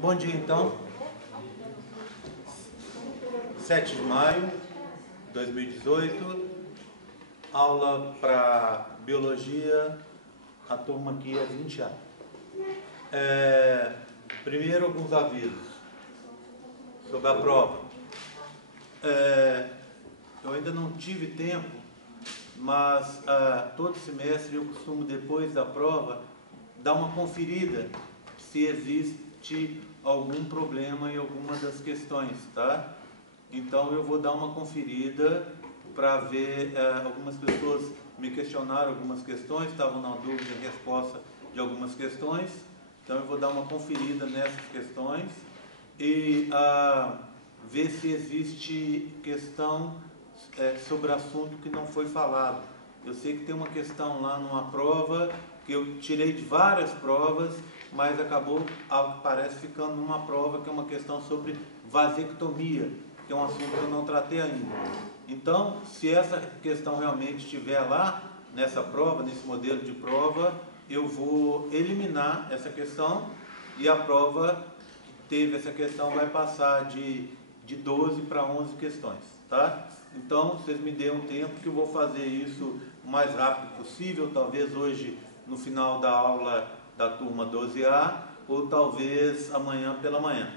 Bom dia, então. 7 de maio de 2018, aula para Biologia, a turma aqui é 20A. Primeiro, alguns avisos sobre a prova. Eu ainda não tive tempo, mas todo semestre eu costumo, depois da prova, dar uma conferida se existe algum problema em alguma das questões, tá? Então eu vou dar uma conferida para ver, algumas pessoas me questionaram algumas questões, estavam na dúvida em resposta de algumas questões, então eu vou dar uma conferida nessas questões e ver se existe questão sobre assunto que não foi falado. Eu sei que tem uma questão lá numa prova, que eu tirei de várias provas, mas acabou, ao que parece, ficando numa prova que é uma questão sobre vasectomia, que é um assunto que eu não tratei ainda. Então, se essa questão realmente estiver lá, nessa prova, nesse modelo de prova, eu vou eliminar essa questão e a prova que teve essa questão vai passar de 12 para 11 questões, tá? Então, vocês me dêem um tempo que eu vou fazer isso o mais rápido possível, talvez hoje no final da aula da turma 12A, ou talvez amanhã pela manhã.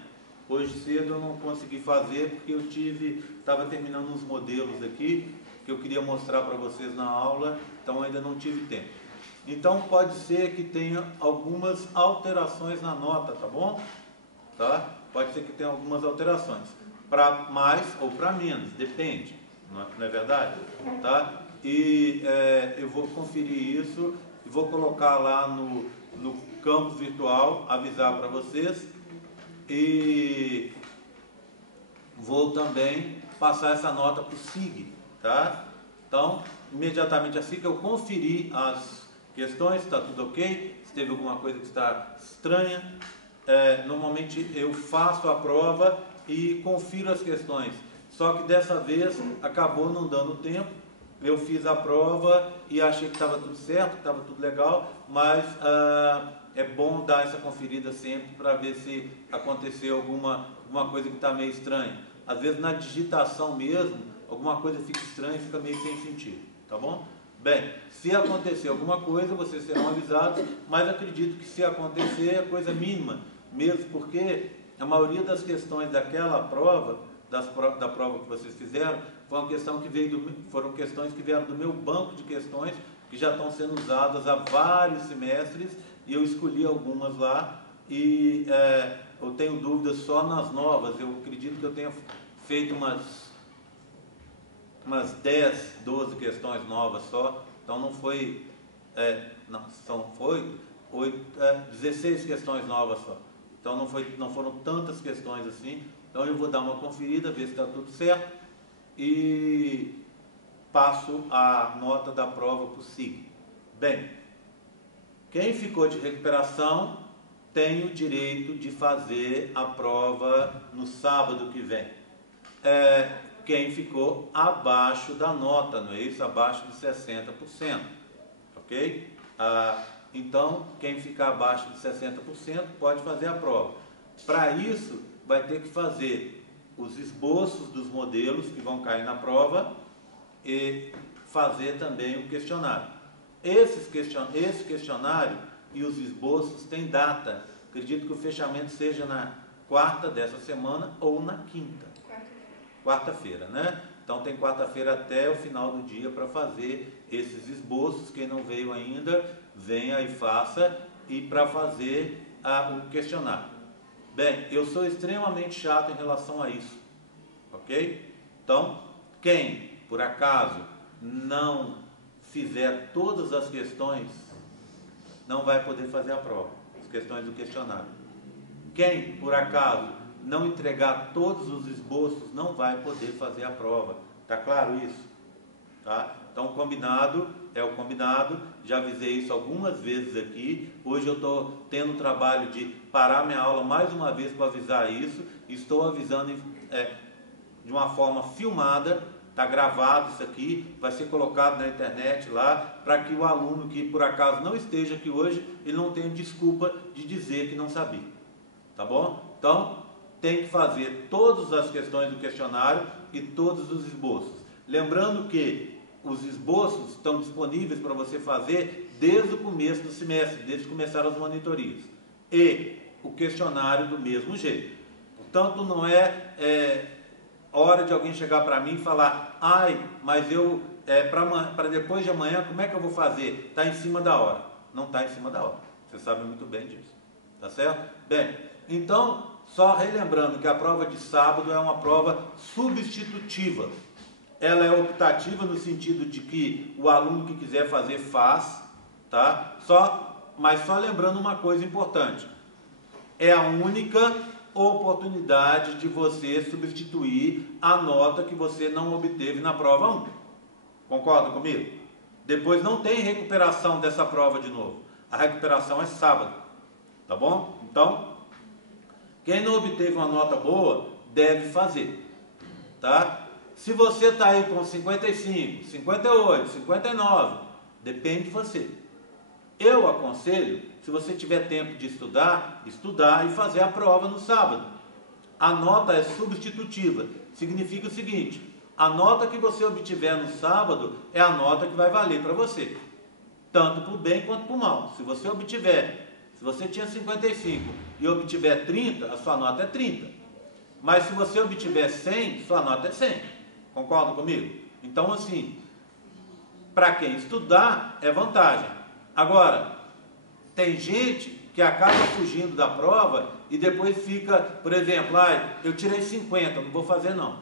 Hoje cedo eu não consegui fazer porque eu estava terminando uns modelos aqui que eu queria mostrar para vocês na aula, então ainda não tive tempo. Então pode ser que tenha algumas alterações na nota, tá bom? Tá? Pode ser que tenha algumas alterações, para mais ou para menos, depende, não é verdade? Tá? E eu vou conferir isso e vou colocar lá no campus virtual, avisar para vocês. E vou também passar essa nota para o SIG, tá? Então, imediatamente assim que eu conferir as questões, está tudo ok? Se teve alguma coisa que está estranha, normalmente eu faço a prova e confiro as questões. Só que dessa vez acabou não dando tempo. Eu fiz a prova e achei que estava tudo certo, que estava tudo legal, mas é bom dar essa conferida sempre para ver se aconteceu alguma coisa que está meio estranha. Às vezes na digitação mesmo, alguma coisa fica estranha e fica meio sem sentido, tá bom? Bem, se acontecer alguma coisa, vocês serão avisados, mas acredito que se acontecer é coisa mínima, mesmo porque a maioria das questões daquela prova, da prova que vocês fizeram, foram questões que vieram do meu banco de questões, que já estão sendo usadas há vários semestres, e eu escolhi algumas lá, e eu tenho dúvidas só nas novas. Eu acredito que eu tenha feito umas 10, 12 questões novas só, então não foi, foi 16 questões novas só, então não foram tantas questões assim. Então eu vou dar uma conferida, ver se está tudo certo e passo a nota da prova para o SIG. Bem, quem ficou de recuperação tem o direito de fazer a prova no sábado que vem. Quem ficou abaixo da nota, não é isso? Abaixo de 60%, ok? Então, quem ficar abaixo de 60% pode fazer a prova. Para isso, vai ter que fazer os esboços dos modelos que vão cair na prova e fazer também o questionário. Esse questionário e os esboços têm data. Acredito que o fechamento seja na quarta dessa semana ou na quinta. Quarta-feira, né? Então tem quarta-feira até o final do dia para fazer esses esboços. Quem não veio ainda, venha e faça, e para fazer o questionário. Bem, eu sou extremamente chato em relação a isso, ok? Então, quem, por acaso, não fizer todas as questões, não vai poder fazer a prova, as questões do questionário. Quem, por acaso, não entregar todos os esboços, não vai poder fazer a prova. Tá claro isso? Tá? Então, o combinado é o combinado. Já avisei isso algumas vezes aqui. Hoje eu estou tendo o trabalho de parar minha aula mais uma vez para avisar isso. Estou avisando de uma forma filmada. Está gravado isso aqui, vai ser colocado na internet lá, para que o aluno que por acaso não esteja aqui hoje, ele não tenha desculpa de dizer que não sabia. Tá bom? Então, tem que fazer todas as questões do questionário e todos os esboços. Lembrando que os esboços estão disponíveis para você fazer desde o começo do semestre, desde que começaram as monitorias. E o questionário do mesmo jeito. Portanto, não é hora de alguém chegar para mim e falar: ai, mas eu, para depois de amanhã, como é que eu vou fazer? Está em cima da hora. Não está em cima da hora. Você sabe muito bem disso. Tá certo? Bem, então, só relembrando que a prova de sábado é uma prova substitutiva. Ela é optativa no sentido de que o aluno que quiser fazer faz, tá? Mas só lembrando uma coisa importante. É a única oportunidade de você substituir a nota que você não obteve na prova 1. Concorda comigo? Depois não tem recuperação dessa prova de novo. A recuperação é sábado. Tá bom? Então, quem não obteve uma nota boa, deve fazer. Tá? Se você está aí com 55, 58, 59, depende de você. Eu aconselho, se você tiver tempo de estudar e fazer a prova no sábado. A nota é substitutiva. Significa o seguinte: a nota que você obtiver no sábado é a nota que vai valer para você. Tanto para o bem quanto para o mal. Se você tinha 55 e obtiver 30, a sua nota é 30. Mas se você obtiver 100, sua nota é 100. Concorda comigo? Então, assim, para quem estudar, é vantagem. Agora, tem gente que acaba fugindo da prova e depois fica, por exemplo, eu tirei 50, não vou fazer não.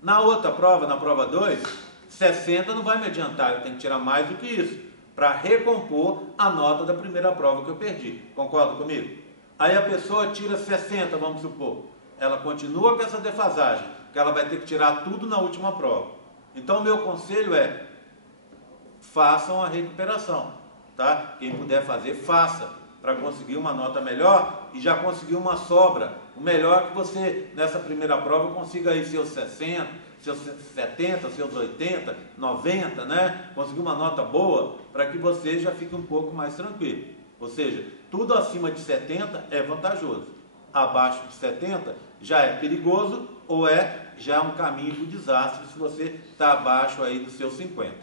Na outra prova, na prova 2, 60 não vai me adiantar, eu tenho que tirar mais do que isso, para recompor a nota da primeira prova que eu perdi. Concorda comigo? Aí a pessoa tira 60, vamos supor. Ela continua com essa defasagem, que ela vai ter que tirar tudo na última prova. Então, o meu conselho é: façam a recuperação, tá? Quem puder fazer, faça, para conseguir uma nota melhor e já conseguir uma sobra. O melhor é que você, nessa primeira prova, consiga aí seus 60, seus 70, seus 80, 90, né? Conseguir uma nota boa, para que você já fique um pouco mais tranquilo. Ou seja, tudo acima de 70 é vantajoso. Abaixo de 70 já é perigoso ou já é um caminho do desastre se você está abaixo aí dos seus 50.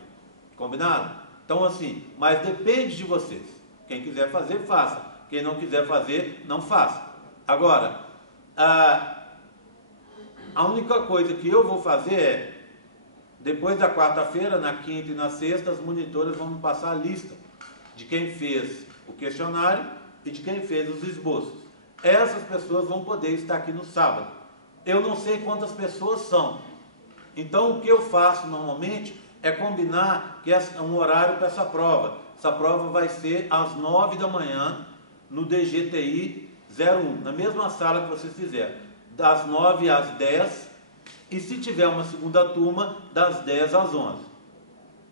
Combinado? Então, assim, mas depende de vocês. Quem quiser fazer, faça. Quem não quiser fazer, não faça. Agora, a única coisa que eu vou fazer é, depois da quarta-feira, na quinta e na sexta, as monitoras vão me passar a lista de quem fez o questionário e de quem fez os esboços. Essas pessoas vão poder estar aqui no sábado. Eu não sei quantas pessoas são. Então, o que eu faço normalmente é combinar um horário para essa prova. Essa prova vai ser às 9 da manhã no DGTI 01, na mesma sala que vocês fizeram, das 9 às 10, e se tiver uma segunda turma, das 10 às 11.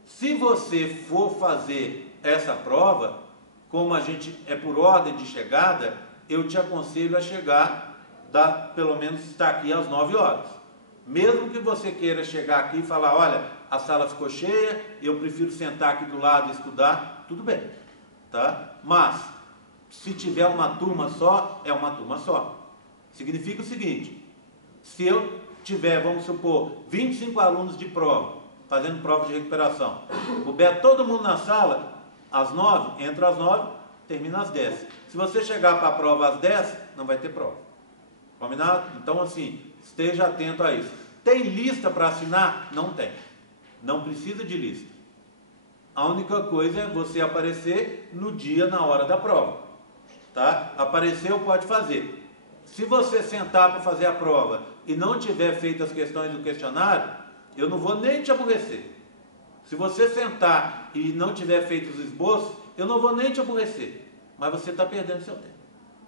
Se você for fazer essa prova, como a gente é por ordem de chegada, eu te aconselho a chegar, pelo menos estar aqui às 9 horas. Mesmo que você queira chegar aqui e falar: olha, a sala ficou cheia, eu prefiro sentar aqui do lado e estudar, tudo bem, tá? Mas, se tiver uma turma só, é uma turma só. Significa o seguinte: se eu tiver, vamos supor, 25 alunos de prova, fazendo prova de recuperação, couber todo mundo na sala, às 9, entra às 9, termina às 10. Se você chegar para a prova às 10, não vai ter prova. Combinado? Então, assim, esteja atento a isso. Tem lista para assinar? Não tem. Não precisa de lista. A única coisa é você aparecer no dia, na hora da prova. Tá? Apareceu, pode fazer. Se você sentar para fazer a prova e não tiver feito as questões do questionário, eu não vou nem te aborrecer. Se você sentar e não tiver feito os esboços, eu não vou nem te aborrecer. Mas você está perdendo seu tempo,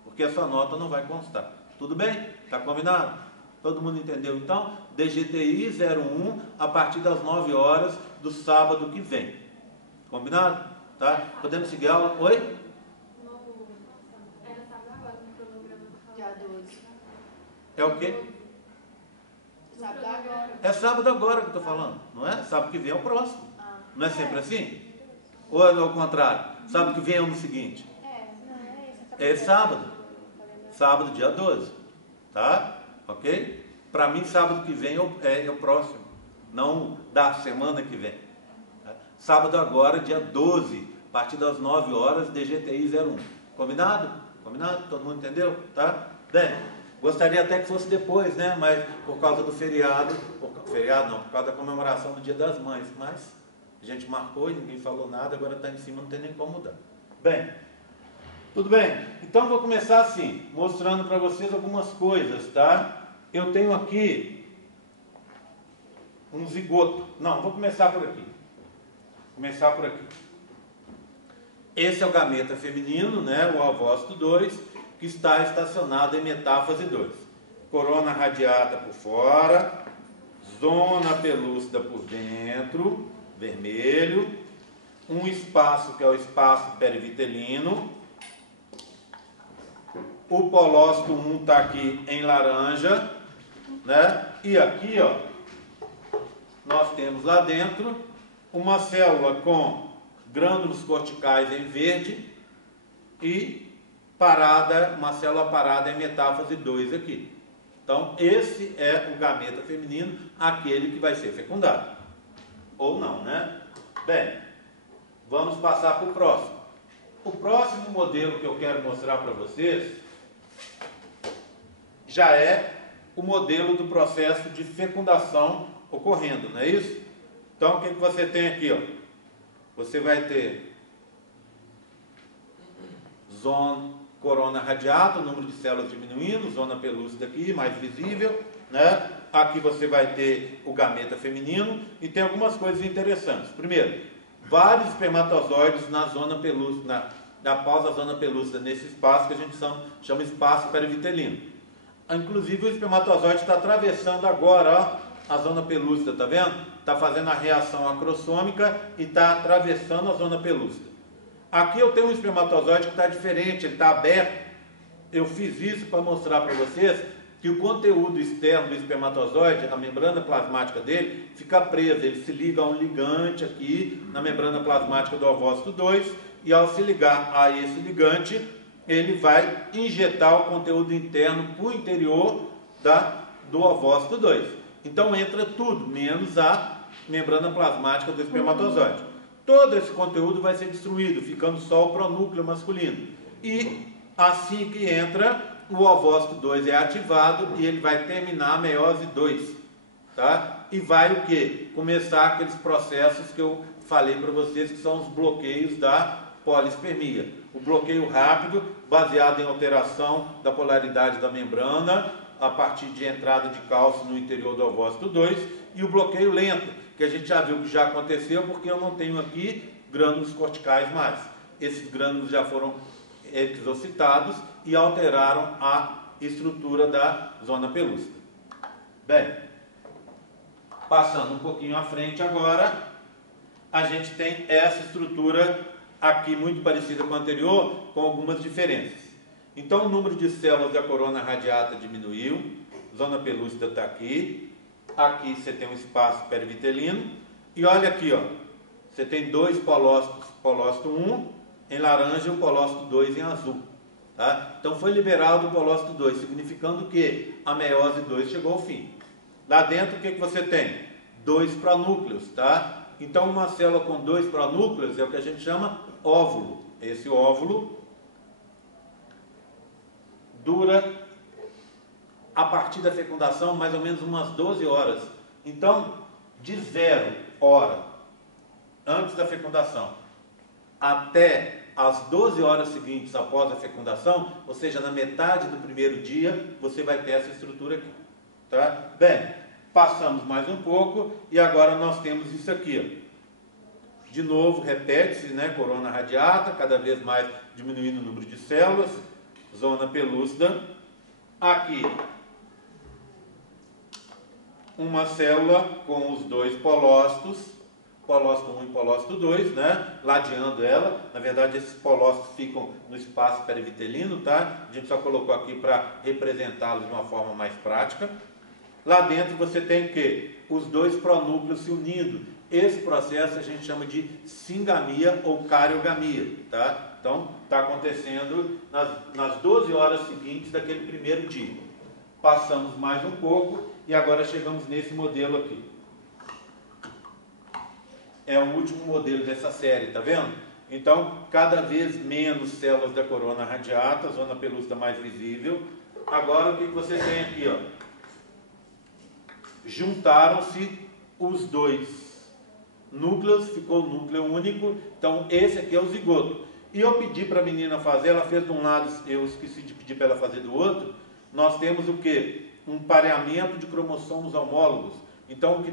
porque a sua nota não vai constar. Tudo bem? Está combinado? Todo mundo entendeu então? DGTI 01, a partir das 9 horas do sábado que vem. Combinado? Tá? Podemos seguir a aula? Oi? Era sábado agora no cronograma do dia 12. É o quê? Sábado agora. É sábado agora que eu estou falando, não é? Sábado que vem é o próximo. Não é sempre assim? Ou é ao contrário? Sábado que vem é o no seguinte? É sábado. sábado, dia 12. Tá? Ok? Para mim, sábado que vem é o próximo, não da semana que vem. Tá? Sábado agora, dia 12, a partir das 9 horas, DGTI 01. Combinado? Combinado? Todo mundo entendeu? Tá? Bem, gostaria até que fosse depois, né? Mas por causa do feriado, por causa da comemoração do Dia das Mães. Mas a gente marcou e ninguém falou nada, agora está em cima, não tem nem como mudar. Bem, tudo bem? Então vou começar assim, mostrando para vocês algumas coisas, tá? Eu tenho aqui um zigoto. Não, vou começar por aqui. Esse é o gameta feminino, né? O ovócito 2, que está estacionado em metáfase 2. Corona radiata por fora, zona pelúcida por dentro, vermelho, um espaço que é o espaço perivitelino, o polócito 1 está aqui em laranja, né? E aqui, ó, nós temos lá dentro uma célula com grânulos corticais em verde e uma célula parada em metáfase 2 aqui. Então, esse é o gameta feminino, aquele que vai ser fecundado. Ou não, né? Bem, vamos passar para o próximo. O próximo modelo que eu quero mostrar para vocês já é o modelo do processo de fecundação ocorrendo, não é isso? Então, o que você tem aqui, ó? Você vai ter zona corona radiata, o número de células diminuindo, zona pelúcida aqui, mais visível, né? Aqui você vai ter o gameta feminino e tem algumas coisas interessantes. Primeiro, vários espermatozoides na zona pelúcida, após a zona pelúcida, nesse espaço que a gente chama espaço perivitelino. Inclusive o espermatozoide está atravessando agora, ó, a zona pelúcida, tá vendo? Está fazendo a reação acrossômica e está atravessando a zona pelúcida. Aqui eu tenho um espermatozoide que está diferente, ele está aberto. Eu fiz isso para mostrar para vocês que o conteúdo externo do espermatozoide, a membrana plasmática dele, fica presa. Ele se liga a um ligante aqui na membrana plasmática do ovócito 2 e ao se ligar a esse ligante, ele vai injetar o conteúdo interno para o interior do ovócito 2. Então entra tudo, menos a membrana plasmática do espermatozoide. Todo esse conteúdo vai ser destruído, ficando só o pronúcleo masculino. E assim que entra, o ovócito 2 é ativado e ele vai terminar a meiose 2. Tá? E vai o quê? Começar aqueles processos que eu falei para vocês, que são os bloqueios da polispermia. O bloqueio rápido, baseado em alteração da polaridade da membrana, a partir de entrada de cálcio no interior do ovócito 2, e o bloqueio lento, que a gente já viu que já aconteceu, porque eu não tenho aqui grânulos corticais mais. Esses grânulos já foram exocitados e alteraram a estrutura da zona pelúcida. Bem, passando um pouquinho à frente agora, a gente tem essa estrutura aqui muito parecida com a anterior, com algumas diferenças. Então o número de células da corona radiata diminuiu, zona pelúcida está aqui, aqui você tem um espaço perivitelino, e olha aqui, ó, você tem dois polócitos, polócito 1 em laranja e o polócito 2 em azul. Tá? Então foi liberado o polócito 2, significando que a meiose 2 chegou ao fim. Lá dentro o que você tem? Dois pronúcleos, tá? Então uma célula com dois pronúcleos é o que a gente chama óvulo. Esse óvulo dura, a partir da fecundação, mais ou menos umas 12 horas. Então, de 0 hora antes da fecundação até as 12 horas seguintes após a fecundação, ou seja, na metade do primeiro dia, você vai ter essa estrutura aqui. Tá? Bem, passamos mais um pouco e agora nós temos isso aqui, ó. De novo, repete-se, né? Corona radiata, cada vez mais diminuindo o número de células, zona pelúcida. Aqui, uma célula com os dois polócitos, polócito 1 e polócito 2, né? Ladeando ela. Na verdade, esses polócitos ficam no espaço perivitelino, tá? A gente só colocou aqui para representá-los de uma forma mais prática. Lá dentro você tem o quê? Os dois pronúcleos se unindo. Esse processo a gente chama de singamia ou cariogamia, tá? Então, está acontecendo nas 12 horas seguintes daquele primeiro dia. Passamos mais um pouco e agora chegamos nesse modelo aqui. É o último modelo dessa série, tá vendo? Então, cada vez menos células da corona radiata, zona pelúcida mais visível. Agora, o que você tem aqui, ó? Juntaram-se os dois núcleos, ficou o núcleo único. Então, esse aqui é o zigoto. E eu pedi para a menina fazer, ela fez de um lado, eu esqueci de pedir para ela fazer do outro. Nós temos o quê? Um pareamento de cromossomos homólogos. Então,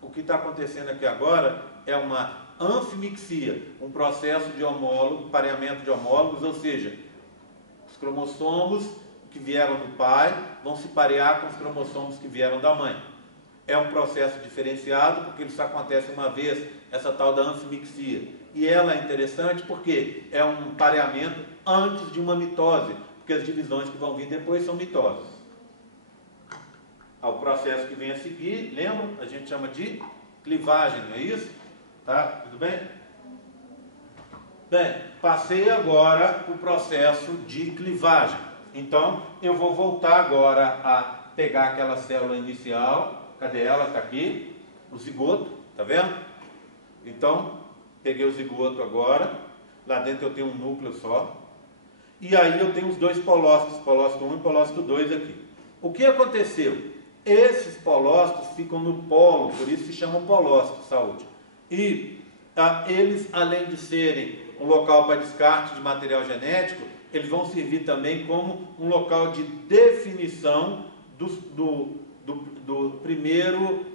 o que está acontecendo aqui agora é uma anfimixia, um processo de homólogo, pareamento de homólogos, ou seja, os cromossomos que vieram do pai vão se parear com os cromossomos que vieram da mãe. É um processo diferenciado, porque isso acontece uma vez, essa tal da anfimixia. E ela é interessante porque é um pareamento antes de uma mitose, porque as divisões que vão vir depois são mitoses. O processo que vem a seguir, lembra? A gente chama de clivagem, não é isso? Tá? Tudo bem? Bem, passei agora para o processo de clivagem. Então, eu vou voltar agora a pegar aquela célula inicial. Cadê ela? Está aqui. O zigoto, tá vendo? Então, peguei o zigoto agora. Lá dentro eu tenho um núcleo só. E aí eu tenho os dois polócitos, polócito 1 e polócito 2 aqui. O que aconteceu? Esses polócitos ficam no polo, por isso se chamam polócitos, saúde. E eles, além de serem um local para descarte de material genético, eles vão servir também como um local de definição do primeiro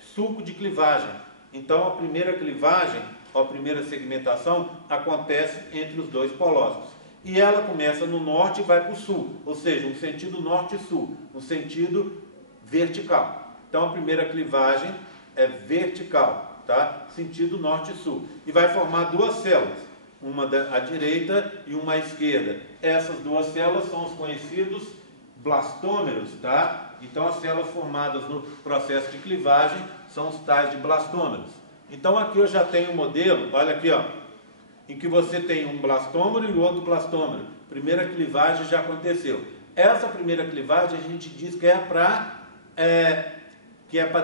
suco de clivagem. Então, a primeira clivagem, a primeira segmentação, acontece entre os dois polócitos. E ela começa no norte e vai para o sul, ou seja, um sentido norte e sul, um sentido vertical. Então, a primeira clivagem é vertical, tá? Sentido norte e sul. E vai formar duas células, uma à direita e uma à esquerda. Essas duas células são os conhecidos blastômeros, tá? Então, as células formadas no processo de clivagem são os tais de blastômeros. Então, aqui eu já tenho um modelo, olha aqui, ó, em que você tem um blastômero e o outro blastômero. Primeira clivagem já aconteceu. Essa primeira clivagem a gente diz que é para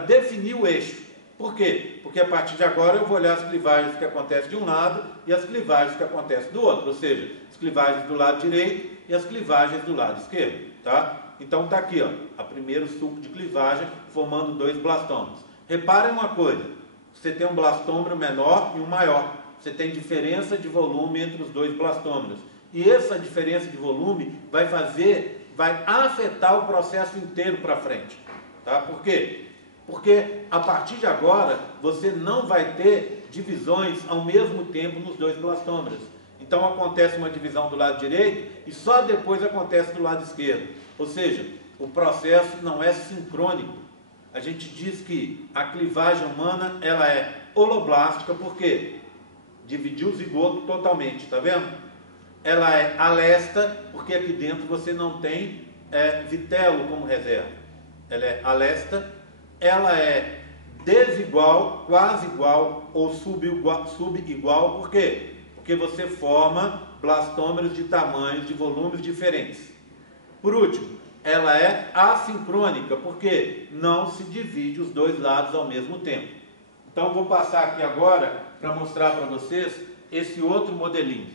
definir o eixo. Por quê? Porque a partir de agora eu vou olhar as clivagens que acontecem de um lado e as clivagens que acontecem do outro, ou seja, as clivagens do lado direito e as clivagens do lado esquerdo, tá? Então está aqui, ó, a primeiro suco de clivagem formando dois blastômeros. Reparem uma coisa, você tem um blastômero menor e um maior. Você tem diferença de volume entre os dois blastômeros. E essa diferença de volume vai afetar o processo inteiro para frente. Tá? Por quê? Porque a partir de agora, você não vai ter divisões ao mesmo tempo nos dois blastômeros. Então acontece uma divisão do lado direito e só depois acontece do lado esquerdo. Ou seja, o processo não é sincrônico. A gente diz que a clivagem humana ela é holoblástica, por quê? Dividiu o zigoto totalmente, tá vendo? Ela é alesta, porque aqui dentro você não tem vitelo como reserva. Ela é alesta, ela é desigual, quase igual ou subigual, por quê? Porque você forma blastômeros de tamanhos, de volumes diferentes. Por último, ela é assincrônica, porque não se divide os dois lados ao mesmo tempo. Então, vou passar aqui agora para mostrar para vocês esse outro modelinho.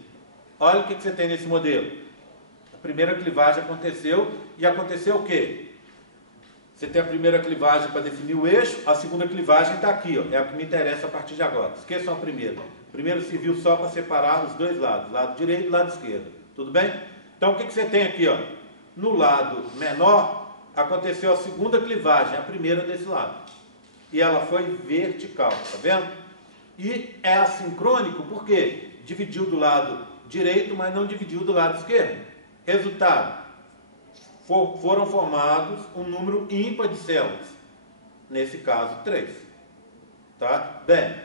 Olha o que você tem nesse modelo. A primeira clivagem aconteceu, e aconteceu o quê? Você tem a primeira clivagem para definir o eixo, a segunda clivagem está aqui, ó, é a que me interessa a partir de agora. Esqueçam a primeira. A primeira serviu só para separar os dois lados, lado direito e lado esquerdo. Tudo bem? Então, o que você tem aqui, ó? No lado menor, aconteceu a segunda clivagem, a primeira desse lado. E ela foi vertical, tá vendo? E é assincrônico porque dividiu do lado direito, mas não dividiu do lado esquerdo. Resultado, foram formados um número ímpar de células. Nesse caso, 3. Tá? Bem,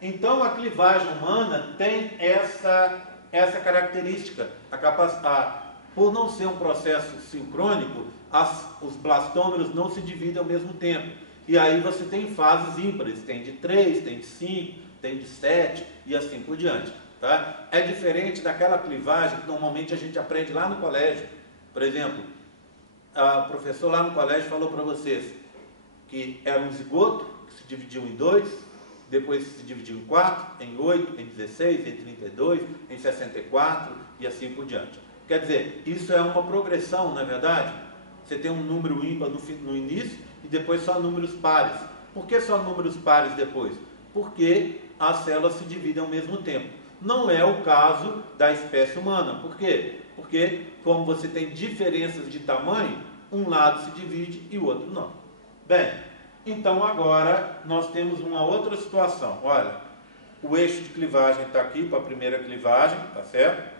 então a clivagem humana tem essa característica, por não ser um processo sincrônico, os blastômeros não se dividem ao mesmo tempo. E aí você tem fases ímpares, tem de 3, tem de 5, tem de 7 e assim por diante. Tá? É diferente daquela clivagem que normalmente a gente aprende lá no colégio. Por exemplo, o professor lá no colégio falou para vocês que era um zigoto, que se dividiu em 2, depois se dividiu em 4, em 8, em 16, em 32, em 64 e assim por diante. Quer dizer, isso é uma progressão, não é verdade? Você tem um número ímpar no início e depois só números pares. Por que só números pares depois? Porque as células se dividem ao mesmo tempo. Não é o caso da espécie humana. Por quê? Porque, como você tem diferenças de tamanho, um lado se divide e o outro não. Bem, então agora nós temos uma outra situação. Olha, o eixo de clivagem está aqui para a primeira clivagem, tá certo?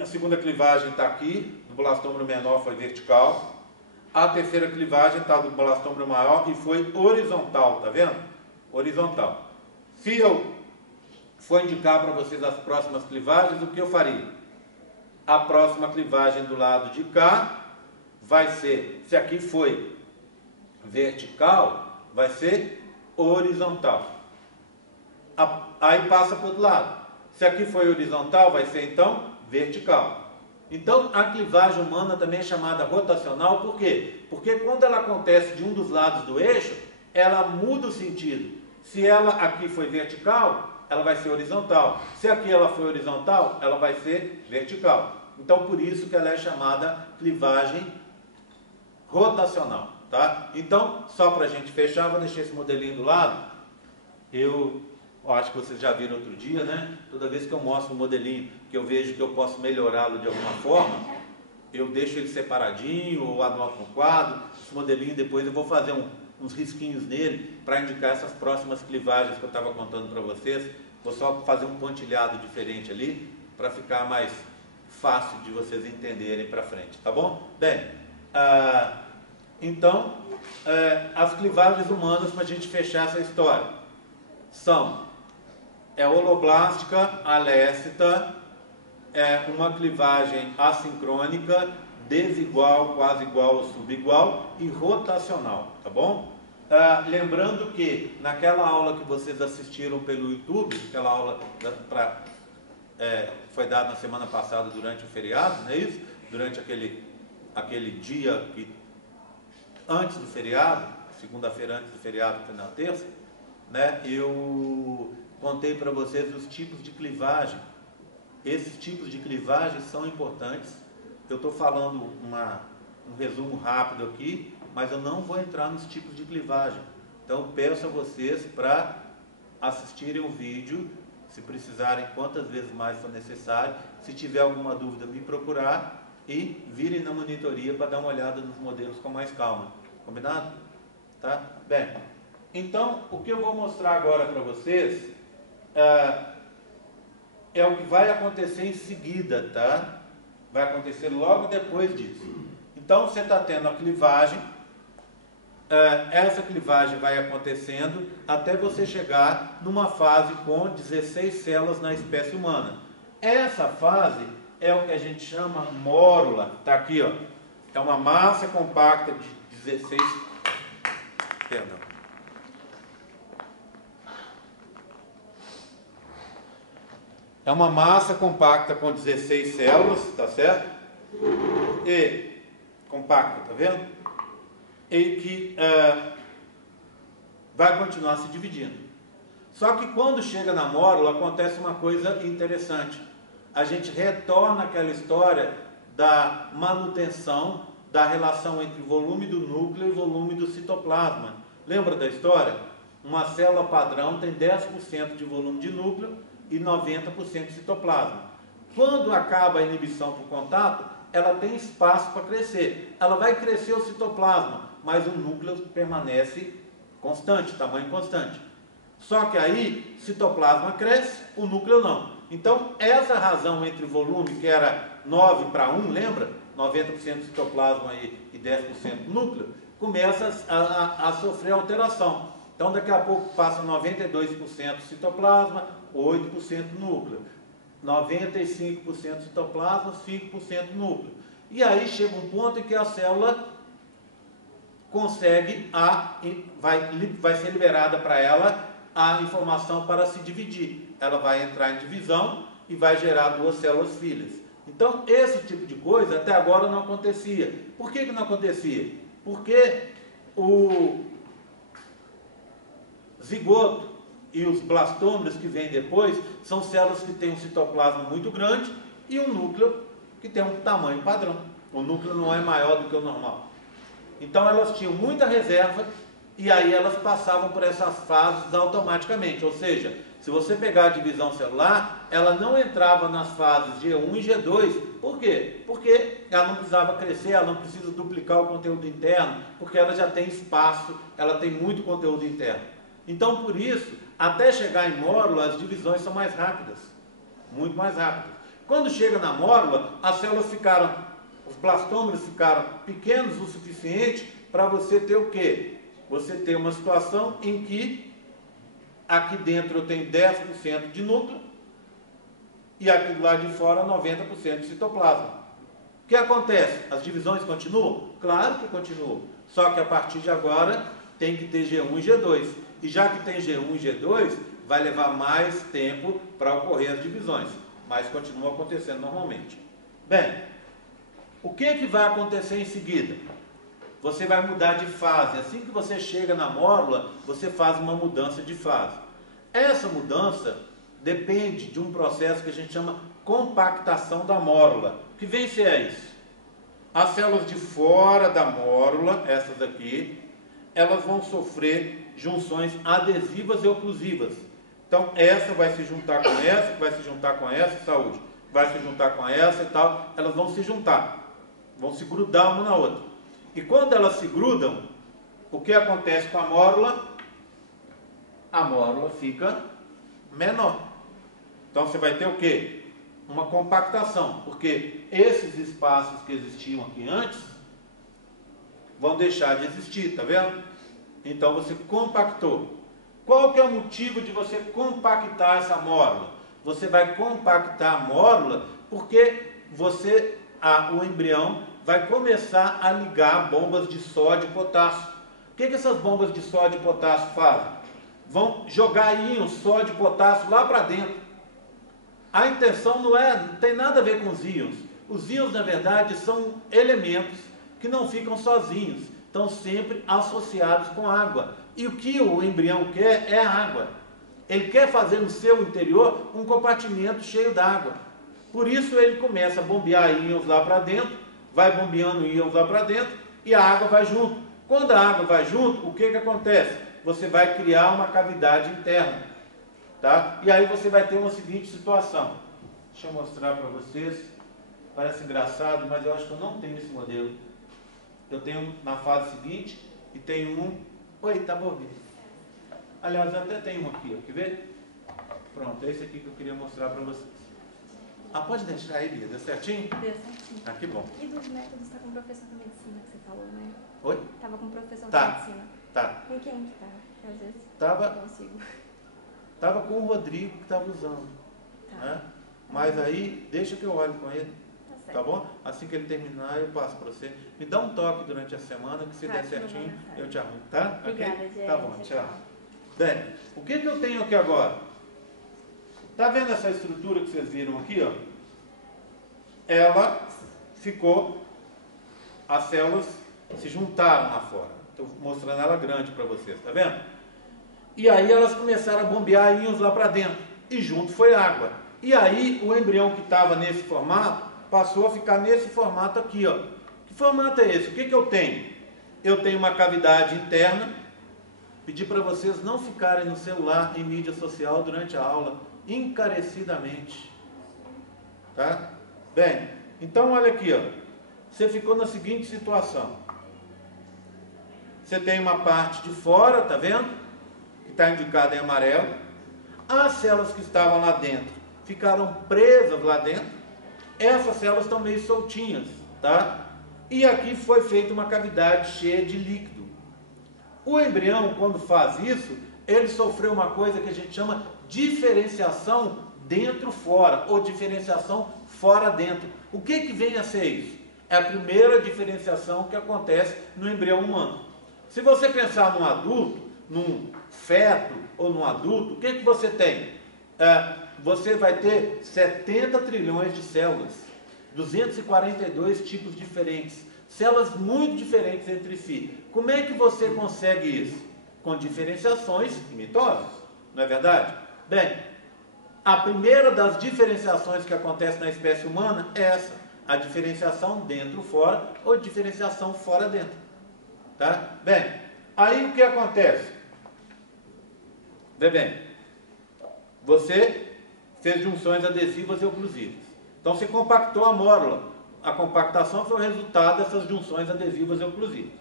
A segunda clivagem está aqui, do blastômero menor foi vertical. A terceira clivagem está do blastômero maior e foi horizontal, tá vendo? Horizontal. Se eu for indicar para vocês as próximas clivagens, o que eu faria? A próxima clivagem do lado de cá vai ser, se aqui foi vertical, vai ser horizontal. Aí passa para o outro lado. Se aqui foi horizontal, vai ser então vertical. Então a clivagem humana também é chamada rotacional, por quê? Porque quando ela acontece de um dos lados do eixo, ela muda o sentido. Se ela aqui foi vertical, ela vai ser horizontal. Se aqui ela foi horizontal, ela vai ser vertical. Então, por isso que ela é chamada clivagem rotacional, tá? Então, só para a gente fechar, vou deixar esse modelinho do lado. Eu acho que vocês já viram outro dia, né? Toda vez que eu mostro um modelinho que eu vejo que eu posso melhorá-lo de alguma forma, eu deixo ele separadinho ou anoto no quadro. Esse modelinho depois eu vou fazer uns risquinhos nele para indicar essas próximas clivagens que eu estava contando para vocês. Vou só fazer um pontilhado diferente ali para ficar mais fácil de vocês entenderem para frente, tá bom? Bem, então as clivagens humanas, para a gente fechar essa história, são holoblástica, alécita, uma clivagem assincrônica, desigual, quase igual ou subigual e rotacional, tá bom? Lembrando que naquela aula que vocês assistiram pelo YouTube, aquela aula foi dada na semana passada durante o feriado, não é isso? Durante aquele dia antes do feriado, segunda-feira antes do feriado, que foi na terça, né? Eu contei para vocês os tipos de clivagem. Esses tipos de clivagem são importantes. Eu estou falando um resumo rápido aqui, mas eu não vou entrar nos tipos de clivagem. Então, peço a vocês para assistirem o vídeo, se precisarem, quantas vezes mais for necessário. Se tiver alguma dúvida, me procurar e virem na monitoria para dar uma olhada nos modelos com mais calma. Combinado? Tá? Bem, então, o que eu vou mostrar agora para vocês é o que vai acontecer em seguida, tá? Vai acontecer logo depois disso. Então, você está tendo a clivagem. Essa clivagem vai acontecendo até você chegar numa fase com 16 células na espécie humana. Essa fase é o que a gente chama mórula. Está aqui, ó. É uma massa compacta de 16... Perdão. É uma massa compacta com 16 células, tá certo? E compacta, tá vendo? E que vai continuar se dividindo. Só que quando chega na mórula, acontece uma coisa interessante. A gente retorna àquela história da manutenção da relação entre o volume do núcleo e o volume do citoplasma. Lembra da história? Uma célula padrão tem 10% de volume de núcleo e 90% de citoplasma. Quando acaba a inibição por contato, ela tem espaço para crescer. Ela vai crescer o citoplasma, mas o núcleo permanece constante, tamanho constante. Só que aí, citoplasma cresce, o núcleo não. Então, essa razão entre o volume, que era 9 para 1, lembra? 90% citoplasma e 10% núcleo, começa a sofrer alteração. Então, daqui a pouco passa 92% citoplasma, 8% núcleo. 95% citoplasma, 5% núcleo. E aí chega um ponto em que a célula consegue, vai ser liberada para ela a informação para se dividir. Ela vai entrar em divisão e vai gerar 2 células filhas. Então, esse tipo de coisa até agora não acontecia. Por que não acontecia? Porque o zigoto e os blastômeros que vêm depois são células que têm um citoplasma muito grande e um núcleo que tem um tamanho padrão. O núcleo não é maior do que o normal. Então elas tinham muita reserva e aí elas passavam por essas fases automaticamente. Ou seja, se você pegar a divisão celular, ela não entrava nas fases G1 e G2. Por quê? Porque ela não precisava crescer, ela não precisa duplicar o conteúdo interno, porque ela já tem espaço, ela tem muito conteúdo interno. Então, por isso, até chegar em mórula, as divisões são mais rápidas, muito mais rápidas. Quando chega na mórula, as células ficaram, os blastômeros ficaram pequenos o suficiente para você ter o quê? Você ter uma situação em que aqui dentro eu tenho 10% de núcleo e aqui do lado de fora 90% de citoplasma. O que acontece? As divisões continuam? Claro que continuam, só que a partir de agora tem que ter G1 e G2. E já que tem G1 e G2, vai levar mais tempo para ocorrer as divisões, mas continua acontecendo normalmente. Bem, o que vai acontecer em seguida? Você vai mudar de fase. Assim que você chega na mórula, você faz uma mudança de fase. Essa mudança depende de um processo que a gente chama compactação da mórula. O que vem ser isso? As células de fora da mórula, essas aqui, elas vão sofrer junções adesivas e oclusivas. Então, essa vai se juntar com essa, vai se juntar com essa, saúde, vai se juntar com essa e tal, elas vão se juntar, vão se grudar uma na outra. E quando elas se grudam, o que acontece com a mórula? A mórula fica menor. Então, você vai ter o quê? Uma compactação, porque esses espaços que existiam aqui antes vão deixar de existir, tá vendo? Então você compactou. Qual que é o motivo de você compactar essa mórula? Você vai compactar a mórula porque o embrião vai começar a ligar bombas de sódio e potássio. O que essas bombas de sódio e potássio fazem? Vão jogar íons, sódio e potássio lá para dentro. A intenção não tem nada a ver com os íons. Os íons, na verdade, são elementos que não ficam sozinhos, estão sempre associados com água. E o que o embrião quer é a água. Ele quer fazer no seu interior um compartimento cheio d'água. Por isso ele começa a bombear íons lá para dentro, vai bombeando íons lá para dentro e a água vai junto. Quando a água vai junto, o que acontece? Você vai criar uma cavidade interna, tá? E aí você vai ter uma seguinte situação. Deixa eu mostrar para vocês. Parece engraçado, mas eu acho que eu não tenho esse modelo. Eu tenho na fase seguinte e tenho um... Oi, tá bom? Aliás, eu até tenho um aqui, ó. Quer ver? Pronto, é esse aqui que eu queria mostrar para vocês. Ah, pode deixar aí, Bia? Deu certinho? Deu certinho. Ah, que bom. E dos métodos, tá com o professor de medicina que você falou, né? Oi? Tava com o professor de Tá. medicina. Tá. Com quem que tá? Às vezes Tava, não consigo. tava com o Rodrigo que estava usando. Tá. Né? Mas aí, deixa que eu olhe com ele. Tá certo. Tá bom? Assim que ele terminar, eu passo para você. Me dá um toque durante a semana, que se der certinho, eu te arrumo, tá? Obrigada, Ok? gente. Tá bom, tchau. Bem, o que eu tenho aqui agora? Tá vendo essa estrutura que vocês viram aqui, ó? Ela ficou, as células se juntaram lá fora. Estou mostrando ela grande para vocês, tá vendo? E aí elas começaram a bombear íons lá para dentro. E junto foi água. E aí o embrião que estava nesse formato passou a ficar nesse formato aqui, ó. Que formato é esse? O que eu tenho? Eu tenho uma cavidade interna. Pedi para vocês não ficarem no celular em mídia social durante a aula, encarecidamente. Tá? Bem, então olha aqui, ó. Você ficou na seguinte situação. Você tem uma parte de fora, tá vendo? Que está indicada em amarelo. As células que estavam lá dentro ficaram presas lá dentro. Essas células estão meio soltinhas, tá? E aqui foi feita uma cavidade cheia de líquido. O embrião, quando faz isso, ele sofreu uma coisa que a gente chama diferenciação dentro-fora, ou diferenciação fora-dentro. O que vem a ser isso? É a primeira diferenciação que acontece no embrião humano. Se você pensar num adulto, num feto ou num adulto, o que você tem? Você vai ter 70 trilhões de células, 242 tipos diferentes, células muito diferentes entre si. Como é que você consegue isso? Com diferenciações mitosas, não é verdade? Bem, a primeira das diferenciações que acontece na espécie humana é essa, a diferenciação dentro-fora ou diferenciação fora-dentro. Tá? Bem, aí o que acontece? Vê bem, você fez junções adesivas e oclusivas. Então você compactou a mórula. A compactação foi o resultado dessas junções adesivas e oclusivas.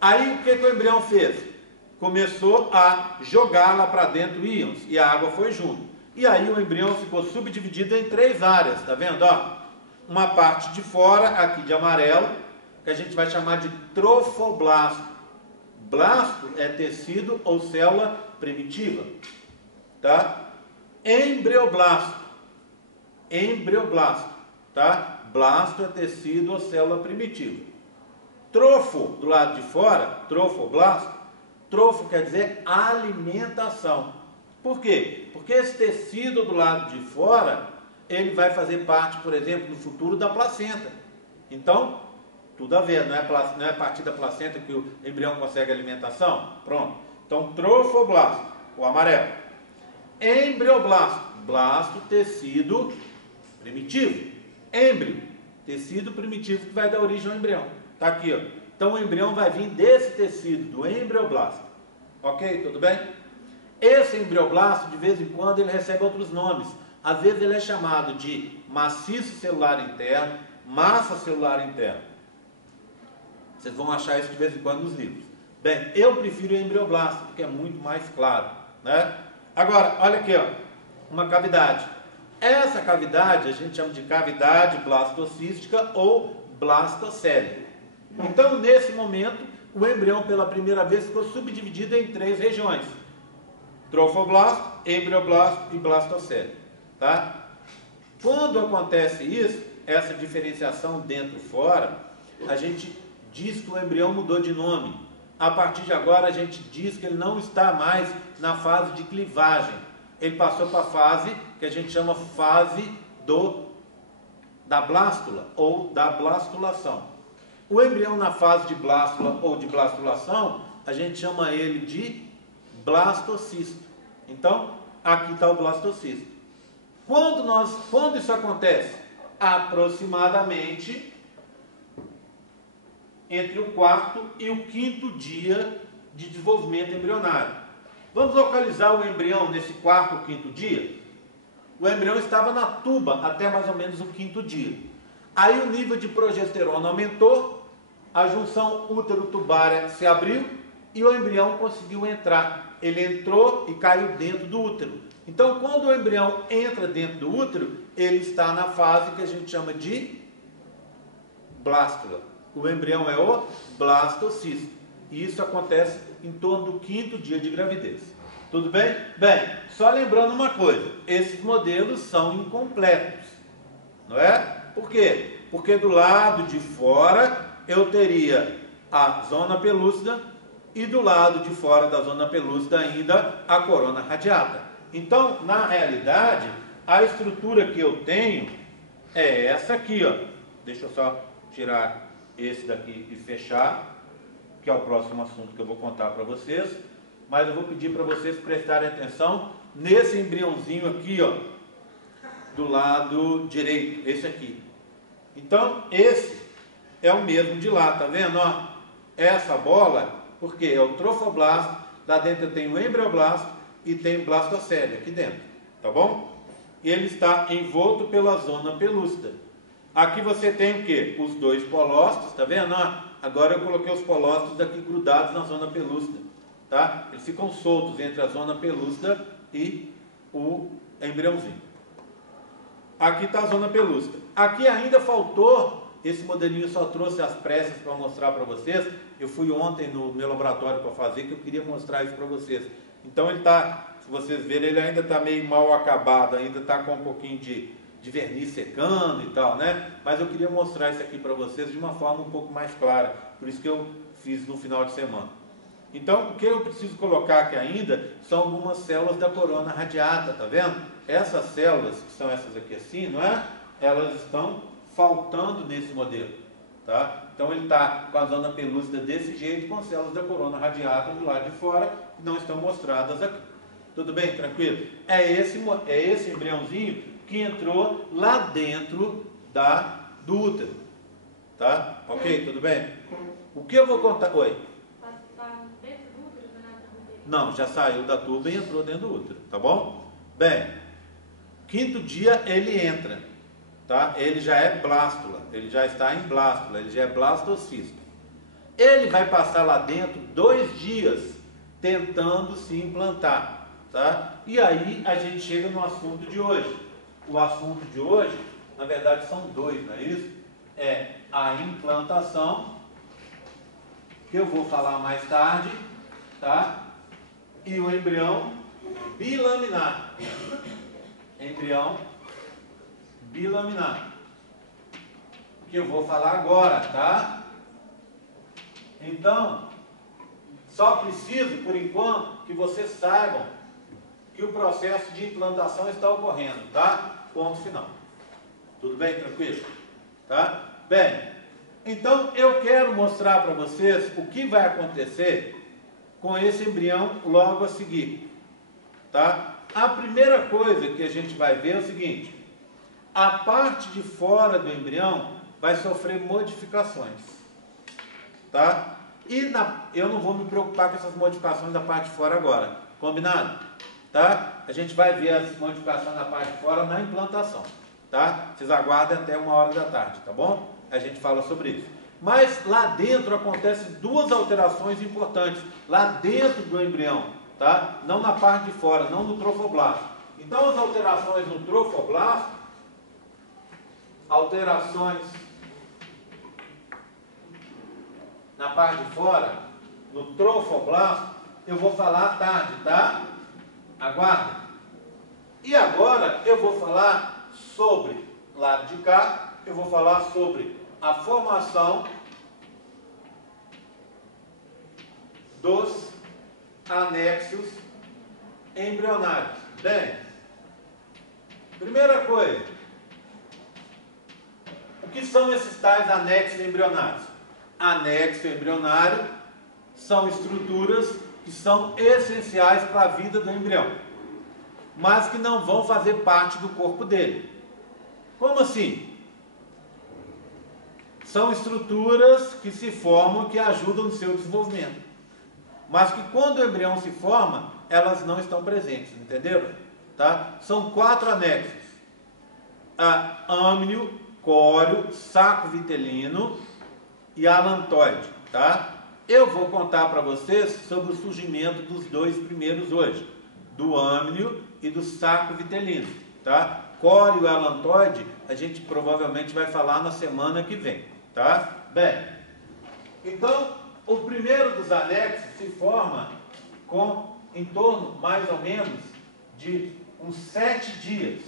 Aí o que o embrião fez? Começou a jogar lá para dentro íons e a água foi junto. E aí o embrião ficou subdividido em 3 áreas, tá vendo? Ó, uma parte de fora, aqui de amarelo, que a gente vai chamar de trofoblasto. Blasto é tecido ou célula primitiva, tá? Embrioblasto, tá? Blasto é tecido ou célula primitiva. Trofo, do lado de fora, trofoblasto, trofo quer dizer alimentação. Por quê? Porque esse tecido do lado de fora, ele vai fazer parte, por exemplo, no futuro da placenta. Então, tudo a ver, não é a partir da placenta que o embrião consegue alimentação? Pronto. Então, trofoblasto, o amarelo. Embrioblasto, blasto, tecido primitivo. Êmbrio, tecido primitivo que vai dar origem ao embrião. Está aqui, ó. Então o embrião vai vir desse tecido, do embrioblasto. Ok? Tudo bem? Esse embrioblasto, de vez em quando, ele recebe outros nomes. Às vezes ele é chamado de maciço celular interno, massa celular interna. Vocês vão achar isso de vez em quando nos livros. Bem, eu prefiro o embrioblasto, porque é muito mais claro, né? Agora, olha aqui, ó, uma cavidade. Essa cavidade a gente chama de cavidade blastocística ou blastocele. Então, nesse momento, o embrião pela primeira vez ficou subdividido em 3 regiões: trofoblasto, embrioblasto e blastocele. Tá? Quando acontece isso, essa diferenciação dentro e fora, a gente diz que o embrião mudou de nome. A partir de agora, a gente diz que ele não está mais na fase de clivagem. Ele passou para a fase que a gente chama fase da blástula ou da blastulação. O embrião na fase de blástula ou de blastulação, a gente chama ele de blastocisto. Então, aqui está o blastocisto. Quando isso acontece? Aproximadamente entre o 4º e o 5º dia de desenvolvimento embrionário. Vamos localizar o embrião nesse 4º ou 5º dia? O embrião estava na tuba até mais ou menos o 5º dia. Aí o nível de progesterona aumentou, a junção útero-tubária se abriu e o embrião conseguiu entrar. Ele entrou e caiu dentro do útero. Então, quando o embrião entra dentro do útero, ele está na fase que a gente chama de blástula. O embrião é o blastocisto. E isso acontece em torno do 5º dia de gravidez. Tudo bem? Bem, só lembrando uma coisa, esses modelos são incompletos, não é? Por quê? Porque do lado de fora eu teria a zona pelúcida e do lado de fora da zona pelúcida ainda a corona radiata. Então, na realidade, a estrutura que eu tenho é essa aqui, ó. Deixa eu só tirar esse daqui e fechar, que é o próximo assunto que eu vou contar para vocês. Mas eu vou pedir para vocês prestarem atenção nesse embriãozinho aqui, ó, do lado direito, esse aqui. Então, esse é o mesmo de lá, tá vendo? Ó, essa bola, porque é o trofoblasto, lá dentro eu tenho o embrioblasto e tenho o blastocele aqui dentro, tá bom? E ele está envolto pela zona pelúcida. Aqui você tem o quê? Os 2 polócitos, tá vendo? Ó, agora eu coloquei os polócitos aqui grudados na zona pelúcida. Tá? Eles ficam soltos entre a zona pelúcida e o embriãozinho. Aqui está a zona pelúcida. Aqui ainda faltou, esse modelinho só trouxe as pressas para mostrar para vocês. Eu fui ontem no meu laboratório para fazer, que eu queria mostrar isso para vocês. Então ele está, se vocês verem, ele ainda está meio mal acabado, ainda está com um pouquinho de verniz secando e tal, né? Mas eu queria mostrar isso aqui para vocês de uma forma um pouco mais clara. Por isso que eu fiz no final de semana. Então, o que eu preciso colocar aqui ainda são algumas células da corona radiata, tá vendo? Essas células, que são essas aqui assim, não é? Elas estão faltando nesse modelo, tá? Então, ele está com a zona pelúcida desse jeito, com células da corona radiata do lado de fora, que não estão mostradas aqui. Tudo bem? Tranquilo? É esse embriãozinho que entrou lá dentro do útero, tá? Ok? Tudo bem? O que eu vou contar... Oi? Não, já saiu da tuba e entrou dentro do útero, tá bom? Bem, quinto dia ele entra, tá? Ele já é blástula, ele já está em blástula, ele já é blastocisto. Ele vai passar lá dentro 2 dias tentando se implantar, tá? E aí a gente chega no assunto de hoje. O assunto de hoje, na verdade são 2, não é isso? É a implantação, que eu vou falar mais tarde, tá? E o embrião bilaminar. Embrião bilaminar. Que eu vou falar agora, tá? Então, só preciso, por enquanto, que vocês saibam que o processo de implantação está ocorrendo, tá? Ponto final. Tudo bem? Tranquilo? Tá? Bem, então eu quero mostrar para vocês o que vai acontecer com esse embrião logo a seguir, tá? A primeira coisa que a gente vai ver é o seguinte: a parte de fora do embrião vai sofrer modificações, tá? E eu não vou me preocupar com essas modificações da parte de fora agora, combinado? Tá? A gente vai ver as modificações da parte de fora na implantação, tá? Vocês aguardem até 1h da tarde, tá bom? A gente fala sobre isso. Mas lá dentro acontecem 2 alterações importantes, lá dentro do embrião, tá? Não na parte de fora, não no trofoblasto. Então as alterações no trofoblasto, alterações na parte de fora, no trofoblasto, eu vou falar à tarde, tá? Aguarda. E agora eu vou falar sobre, lado de cá, eu vou falar sobre a formação dos anexos embrionários. Bem, primeira coisa, o que são esses tais anexos embrionários? Anexo embrionário são estruturas que são essenciais para a vida do embrião, mas que não vão fazer parte do corpo dele. Como assim? São estruturas que se formam, que ajudam no seu desenvolvimento, mas que quando o embrião se forma, elas não estão presentes, entenderam? Tá? São 4 anexos: âmnio, córeo, saco vitelino e alantoide, tá? Eu vou contar para vocês sobre o surgimento dos 2 primeiros hoje, do âmnio e do saco vitelino, tá? Córeo e alantoide a gente provavelmente vai falar na semana que vem, tá? Bem, então o primeiro dos anexos se forma com em torno mais ou menos de uns 7 dias.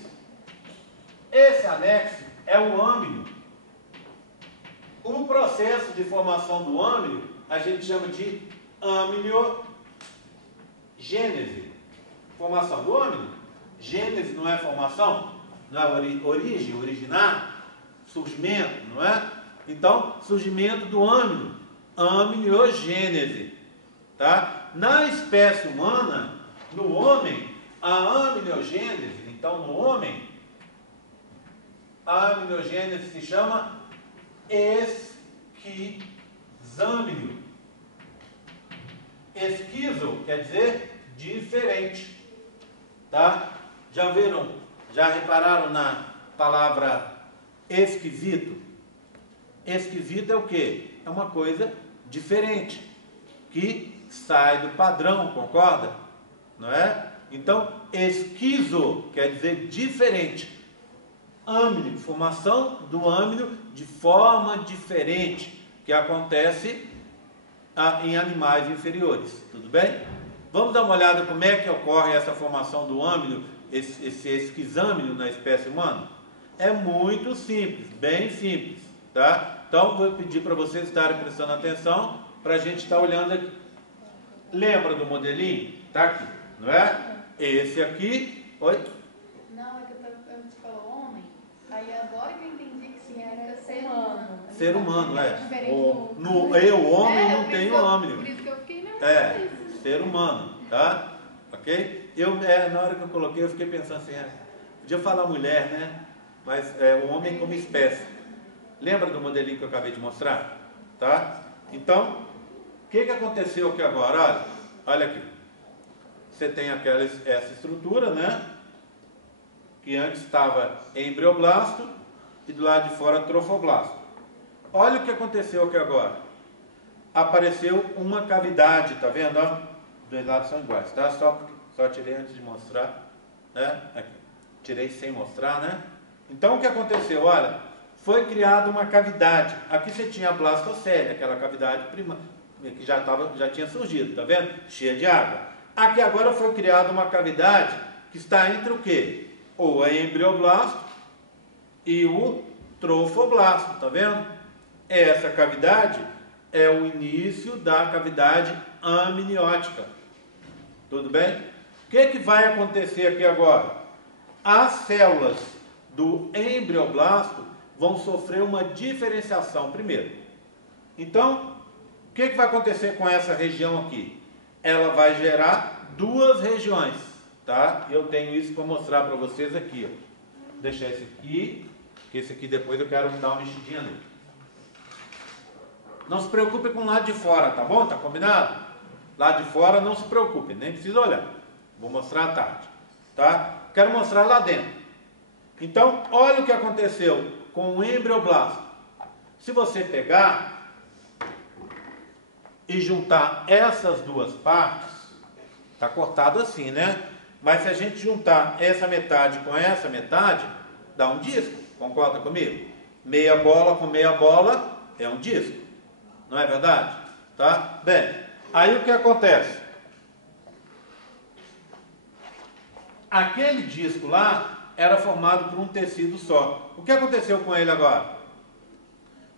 Esse anexo é o âmnio. O processo de formação do âmnio a gente chama de amniogênese. Formação do âmnio. Gênese não é formação, não é origem, originar, surgimento, não é? Então, surgimento do âmnio, amniogênese, tá? Na espécie humana, no homem, a amniogênese, então no homem, a amniogênese se chama esquizâmnio. Esquizo quer dizer diferente, tá? Já viram, já repararam na palavra esquisito? Esquisito é o quê? É uma coisa diferente, que sai do padrão, concorda? Não é? Então, esquizo quer dizer diferente. Âmnio, formação do âmnio de forma diferente, que acontece em animais inferiores, tudo bem? Vamos dar uma olhada como é que ocorre essa formação do âmnio, esse esquizâmnio na espécie humana? É muito simples, bem simples, tá? Então, vou pedir para vocês estarem prestando atenção, para a gente estar olhando aqui. Lembra do modelinho? Tá aqui, não é? Esse aqui, oi? Não, é que você falou homem, aí agora que eu entendi que significa ser humano. Ser humano, é. Diferente No eu, homem, não tem o Por homem. isso que eu fiquei nervosa. É, ser humano, tá? Ok? Na hora que eu coloquei, eu fiquei pensando assim, podia falar mulher, né? Mas o homem como espécie. Lembra do modelinho que eu acabei de mostrar? Tá? Então, o que aconteceu aqui agora? Olha aqui. Você tem essa estrutura, né? Que antes estava embrioblasto e do lado de fora trofoblasto. Olha o que aconteceu aqui agora. Apareceu uma cavidade, tá vendo? Ó? Os dois lados são iguais, tá? Só tirei antes de mostrar, né? Aqui. Tirei sem mostrar, né? Então o que aconteceu? Olha, foi criada uma cavidade. Aqui você tinha a blastocele, aquela cavidade prima, que já tinha surgido, tá vendo? Cheia de água. Aqui agora foi criada uma cavidade que está entre o quê? O embrioblasto e o trofoblasto, tá vendo? Essa cavidade é o início da cavidade amniótica. Tudo bem? O que vai acontecer aqui agora? As células do embrioblasto vão sofrer uma diferenciação primeiro. Então, o que vai acontecer com essa região aqui? Ela vai gerar duas regiões, tá? Eu tenho isso para mostrar para vocês aqui, ó. Vou deixar esse aqui, que esse aqui depois eu quero dar uma mexidinha nele. Não se preocupe com o lado de fora, tá bom? Tá combinado? Lado de fora não se preocupe, nem precisa olhar. Vou mostrar à tarde, tá? Quero mostrar lá dentro. Então, olha o que aconteceu com o embrioblasto. Se você pegar e juntar essas duas partes, tá cortado assim, né? Mas se a gente juntar essa metade com essa metade, dá um disco. Concorda comigo? Meia bola com meia bola é um disco. Não é verdade? Tá? Bem, aí o que acontece? Aquele disco lá era formado por um tecido só. O que aconteceu com ele agora?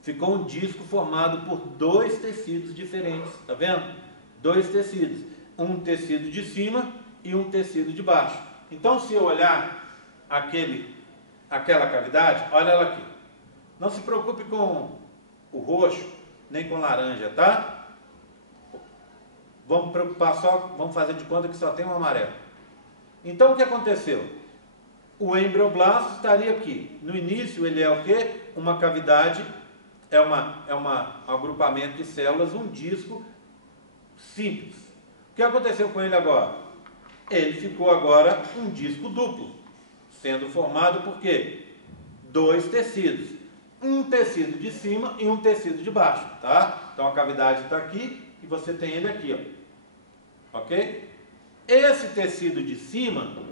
Ficou um disco formado por dois tecidos diferentes. Tá vendo? Dois tecidos. Um tecido de cima e um tecido de baixo. Então, se eu olhar aquela cavidade, olha ela aqui. Não se preocupe com o roxo, nem com laranja, tá? Vamos preocupar vamos fazer de conta que só tem um amarelo. Então, o que aconteceu? O embrioblasto estaria aqui. No início, ele é o quê? Uma cavidade, um agrupamento de células, um disco simples. O que aconteceu com ele agora? Ele ficou agora um disco duplo, sendo formado por quê? Dois tecidos. Um tecido de cima e um tecido de baixo, tá? Então a cavidade está aqui e você tem ele aqui, ó. Ok? Esse tecido de cima,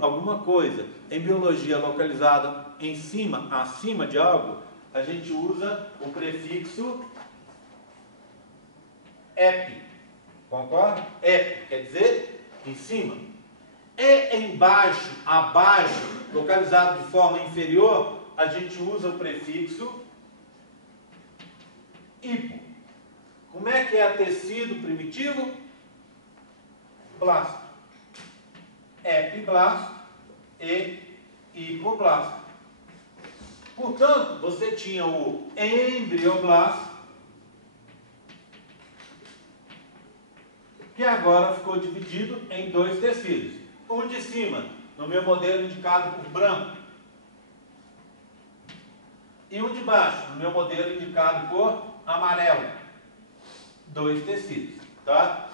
alguma coisa, em biologia localizada em cima, acima de algo, a gente usa o prefixo ep. Concorda? Ep quer dizer em cima. E embaixo, abaixo, localizado de forma inferior, a gente usa o prefixo hipo. Como é que é tecido primitivo? Blasto. Epiblasto e hipoblasto. Portanto, você tinha o embrioblasto, que agora ficou dividido em dois tecidos. Um de cima, no meu modelo indicado por branco, e um de baixo, no meu modelo indicado por amarelo. Dois tecidos, tá?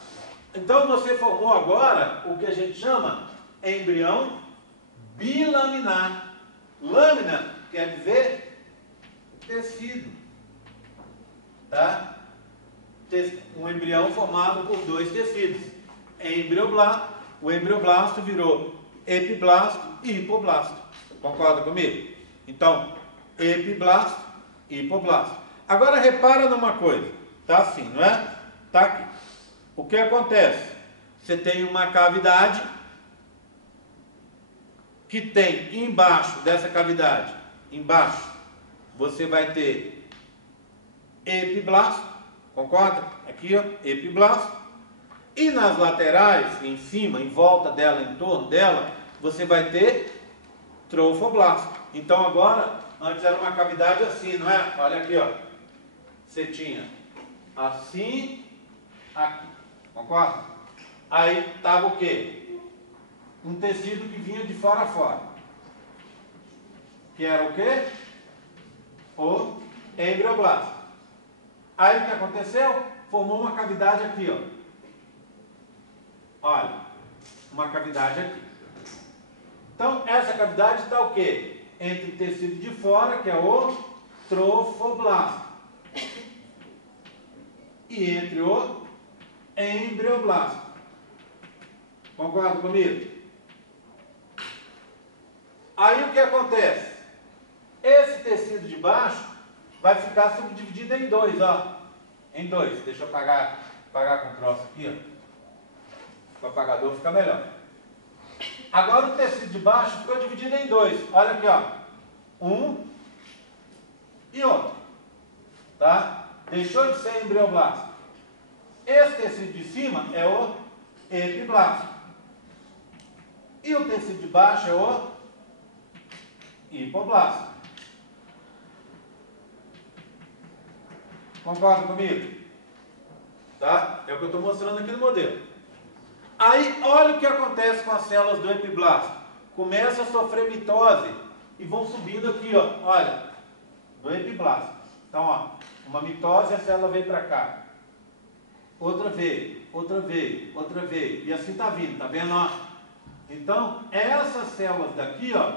Então você formou agora o que a gente chama embrião bilaminar. Lâmina quer dizer tecido, tá? Um embrião formado por dois tecidos. Embrioblasto. O embrioblasto virou epiblasto e hipoblasto. Concorda comigo? Então, epiblasto e hipoblasto. Agora repara numa coisa. Tá assim, não é? Tá aqui. O que acontece? Você tem uma cavidade que tem embaixo dessa cavidade, embaixo, você vai ter epiblasto. Concorda? Aqui, ó, epiblasto. E nas laterais, em cima, em volta dela, em torno dela, você vai ter trofoblasto. Então agora, antes era uma cavidade assim, não é? Olha aqui, ó. Você tinha assim, aqui. Concorda? Aí estava o quê? Um tecido que vinha de fora a fora. Que era o quê? O embrioblasto. Aí o que aconteceu? Formou uma cavidade aqui, ó. Olha, uma cavidade aqui. Então, essa cavidade está o quê? Entre o tecido de fora, que é o trofoblasto, e entre o embrioblasto. Concorda comigo? Aí o que acontece? Esse tecido de baixo vai ficar subdividido em dois, ó. Em dois. Deixa eu apagar com o troço aqui, ó. O apagador fica melhor. Agora o tecido de baixo ficou dividido em dois. Olha aqui, ó. Um e outro. Tá? Deixou de ser embrioblasto. Esse tecido de cima é o epiblasto. E o tecido de baixo é o hipoblasto. Concorda comigo? Tá? É o que eu estou mostrando aqui no modelo. Aí, olha o que acontece com as células do epiblasto. Começa a sofrer mitose e vão subindo aqui, ó. Olha, do epiblasto. Então, ó, uma mitose, a célula veio para cá. Outra veio, outra veio, outra veio. E assim tá vindo, tá vendo, ó? Então, essas células daqui, ó,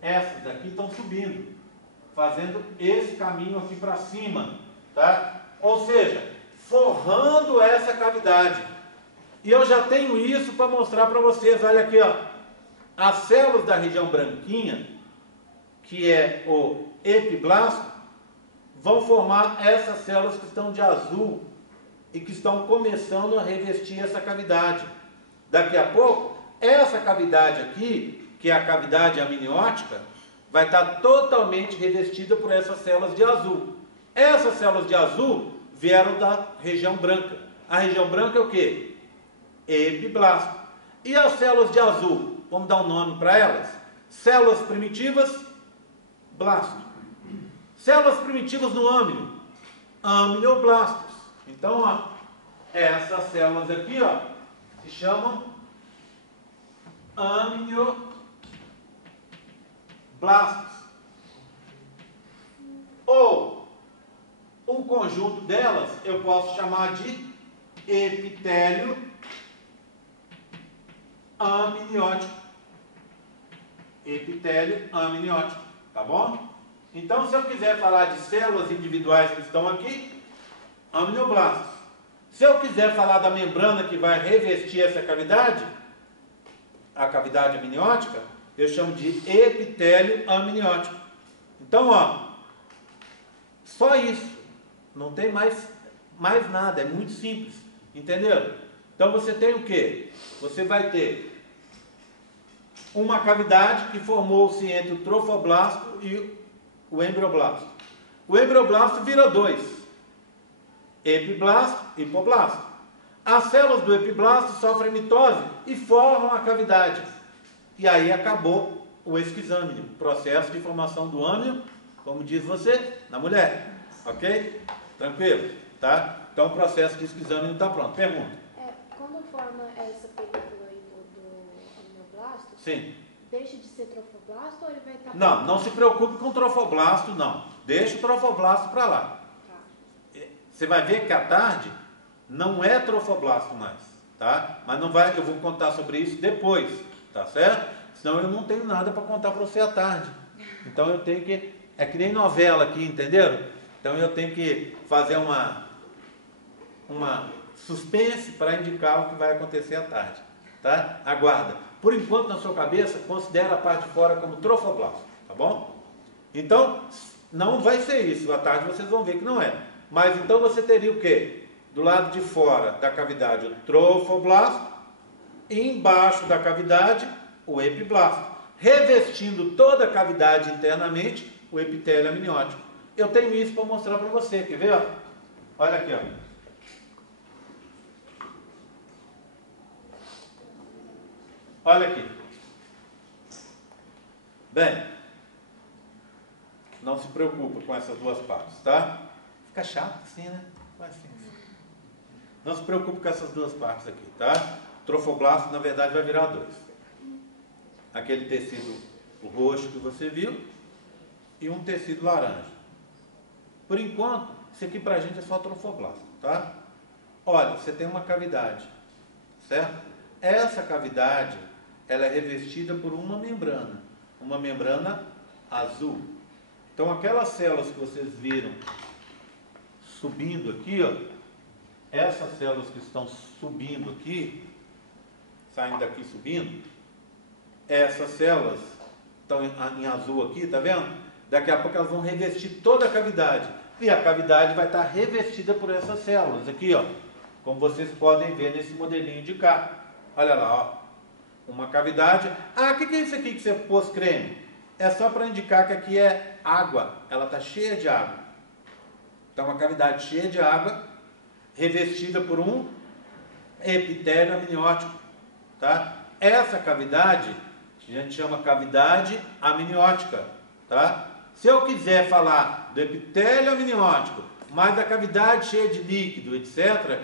essas daqui estão subindo, fazendo esse caminho aqui para cima, tá? Ou seja, forrando essa cavidade. E eu já tenho isso para mostrar para vocês. Olha aqui, ó. As células da região branquinha, que é o epiblasto, vão formar essas células que estão de azul e que estão começando a revestir essa cavidade. Daqui a pouco, essa cavidade aqui, que é a cavidade amniótica, vai estar totalmente revestida por essas células de azul. Essas células de azul vieram da região branca. A região branca é o quê? Epiblasto. E as células de azul? Vamos dar um nome para elas? Células primitivas, blasto. Células primitivas no âmino, amnioblastos. Então, ó, essas células aqui, ó, se chamam amnioblastos. Ou o conjunto delas eu posso chamar de epitélio amniótico. Epitélio amniótico, tá bom? Então, se eu quiser falar de células individuais que estão aqui, amnioblastos. Se eu quiser falar da membrana que vai revestir essa cavidade, a cavidade amniótica, eu chamo de epitélio amniótico. Então, ó, só isso. Não tem mais nada, é muito simples. Entenderam? Então você tem o quê? Você vai ter uma cavidade que formou-se entre o trofoblasto e o embrioblasto. O embrioblasto vira dois: epiblasto e hipoblasto. As células do epiblasto sofrem mitose e formam a cavidade. E aí acabou o esquizâmino, processo de formação do âmino, como diz você, na mulher. Ok? Tranquilo? Tá? Então o processo de esquizâmino está pronto. Pergunta. Quando forma essa película aí do amnioblasto, Sim. deixa de ser trofoblasto ou ele vai estar... Não se preocupe com trofoblasto, não. Deixa o trofoblasto para lá. Tá. Você vai ver que à tarde não é trofoblasto mais, tá? Mas não vai, eu vou contar sobre isso depois, tá certo? Senão eu não tenho nada para contar para você à tarde. Então eu tenho que, é que nem novela aqui, entenderam? Então eu tenho que fazer uma suspense para indicar o que vai acontecer à tarde, tá? Aguarda. Por enquanto, na sua cabeça, considera a parte de fora como trofoblasto, tá bom? Então, não vai ser isso. À tarde vocês vão ver que não é. Mas então você teria o quê? Do lado de fora da cavidade, o trofoblasto, e embaixo da cavidade, o epiblasto, revestindo toda a cavidade internamente, o epitélio amniótico. Eu tenho isso para mostrar para você, quer ver? Ó? Olha aqui, ó. Olha aqui. Bem, não se preocupa com essas duas partes, tá? Fica chato assim, né? Vai assim. Não se preocupe com essas duas partes aqui, tá? O trofoblasto, na verdade, vai virar dois. Aquele tecido roxo que você viu e um tecido laranja. Por enquanto, isso aqui pra gente é só trofoblasto, tá? Olha, você tem uma cavidade, certo? Essa cavidade, ela é revestida por uma membrana azul. Então, aquelas células que vocês viram subindo aqui, ó, essas células que estão subindo aqui, saindo daqui subindo, essas células estão em azul aqui, tá vendo? Daqui a pouco elas vão revestir toda a cavidade. E a cavidade vai estar revestida por essas células aqui, ó. Como vocês podem ver nesse modelinho de cá. Olha lá, ó. Uma cavidade. Ah, o que é isso aqui que você pôs creme? É só para indicar que aqui é água. Ela está cheia de água. Então, uma cavidade cheia de água, revestida por um epitélio amniótico, tá? Essa cavidade a gente chama cavidade amniótica, tá? Se eu quiser falar do epitélio amniótico, mais da cavidade cheia de líquido, etc.,